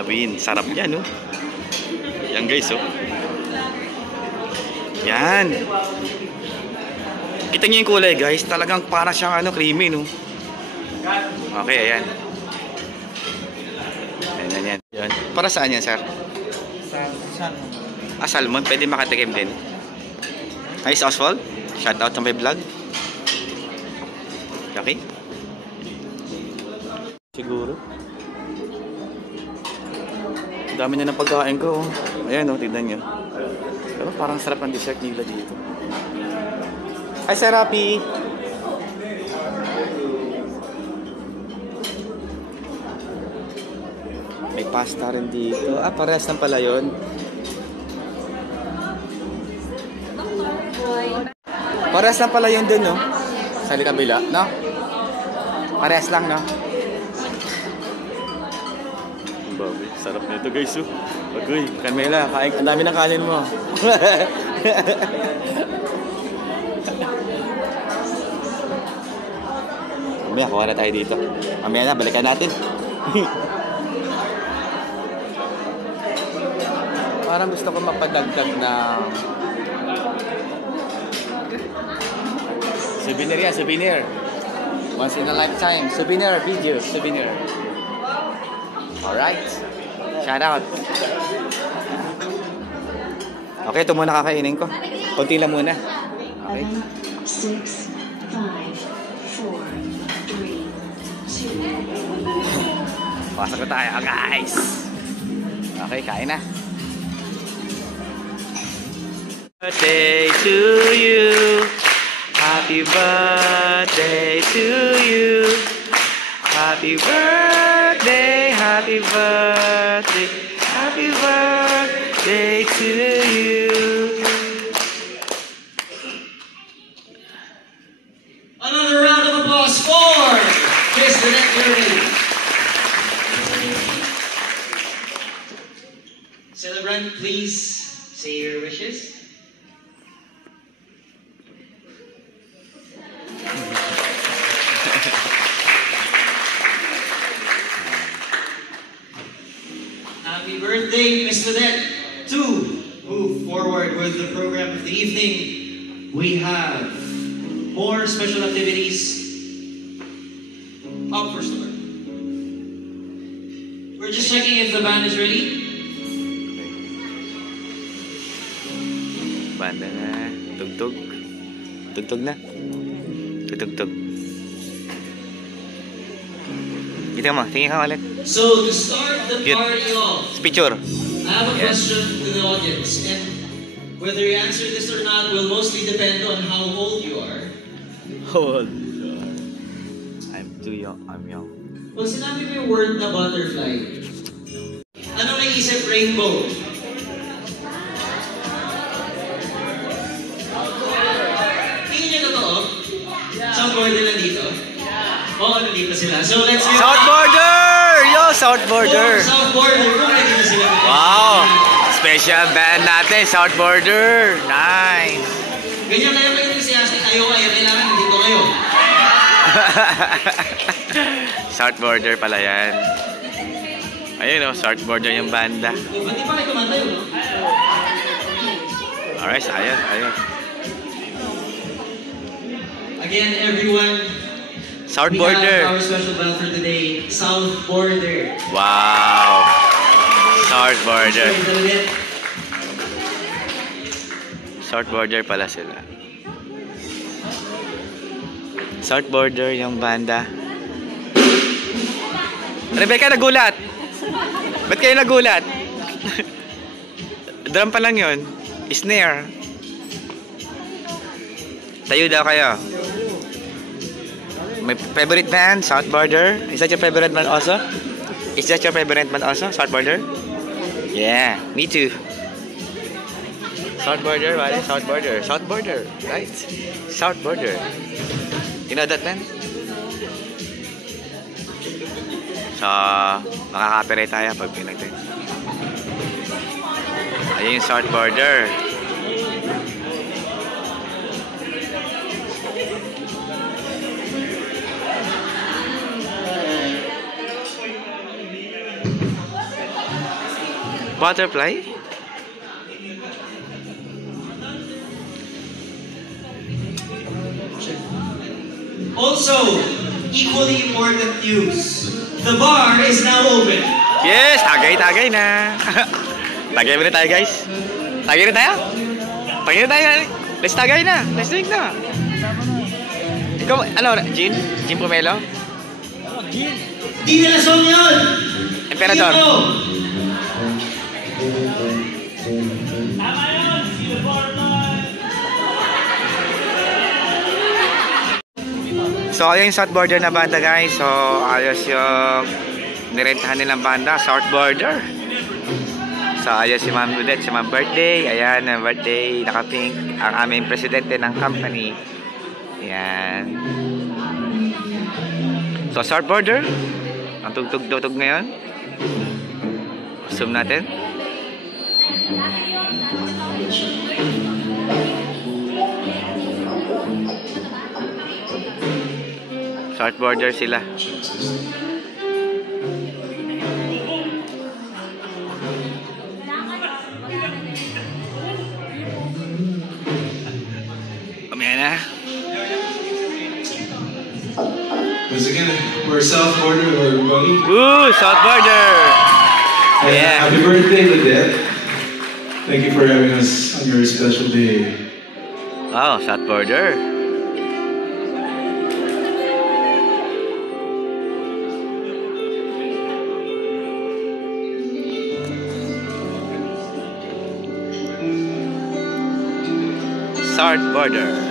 Soybean. Sarap yan, oh. Yan guys, oh. Yan. Kita niyo yung kulay guys. Talagang para siyang ano, creamy, no. Okay, ayan. Ayan. Yan. Para saan yan, sir? Salmon. Salmon. Pwede makatikim din. Nice, Oswald. Shout out sa my vlog. Okay. Siguro. Dami na ng pagkain ko. Ayan, oh, tignan nyo. Pero parang sarap ang dessert nila dito. Hi, Sir Rapi! May pasta rin dito. Parehas lang pala yun. Parehas lang pala yun dun, no? Sa kabila, no? Parehas lang, no? Babi, sarap nito guys, oh. Agoy, Carmela, kain, ang dami ng kanin mo. Mamaya, kuha na tayo dito. Mamaya na, balikan natin. Parang gusto ko mapadagdag ng souvenir yan, souvenir. Once in a lifetime, souvenir video, souvenir. Alright. Shout out. Okay, ito muna kakainin ko. Konti lang muna. Okay. 6, 5, 4, 3, 2. Pasok na tayo, guys. Okay, kain na. Birthday to you. Happy birthday to you. Happy birthday, happy birthday, happy birthday to you. Another round of applause for Mr. Nick. Celebrant, please say your wishes. Happy birthday, Miss Vedette. To move forward with the program of the evening, we have more special activities up for start. We're just checking if the band is ready. Banda na. Tugtog. Tugtog na. Tugtog. Kita mo, tingin ka ulit. So to start the party off, Picture. I have a question to the audience, and whether you answer this or not will mostly depend on how old you are. How old? I'm too young. I'm young. Pag sinabi mo yung word na butterfly, ano naisip rainbow? Tingin niyo totoo? Southboarder nandito? Oo, nandito sila. So let's hear Southboarder! Yo, Southboarder! Southboarder, kung nandito sila. Wow! Special band natin, Southboarder! Nice! Ganyan kayo kayo nagsiyasa. Kayo, kailangan nandito kayo. Southboarder pala yan. Ayun, oh, Southboarder yung banda. Ba't di pa kayo tumantayo, no? Alright, ayun. Again, everyone, Southboarder. we have our special band for today, Southboarder. Wow! Southboarder. Southboarder pala sila. Southboarder yung banda. Rebecca, nagulat! Ba't kayo nagulat? Drum pa lang yun. Snare. Tayo daw kayo. My favorite band, Southboarder. Is that your favorite band also? Is that your favorite band also, Southboarder? Yeah, me too. Southboarder, right? Southboarder, right? Southboarder. You know that band? So, makaka-copyright tayo pag pinagtin. Ayun yung Southboarder. Butterfly? Also, equally important news. The bar is now open. Yes! Tagay na! Tagay muna tayo, guys. Tagay na tayo. Let's tagay na. Let's drink na. Ikaw, ano, Gin? Gin Pomelo? Di na song yun! Emperador. Ito. So, ayun yung South Border na banda, guys. So, ayos yung nirentahan nilang banda, South Border. So, ayos si Ma'am Udette, si Ma'am Birthday. Ayan, birthday, naka-pink. Ang aming presidente ng company. Ayan. So, South Border. Ang tugtog-tugtog ngayon. Zoom natin. South Border sila. Mamaya na. Once again, we're South Border, everybody. Woo! South Border! And Yeah. happy birthday, Lidette. Thank you for having us on your special day. Wow, South Border. South Border.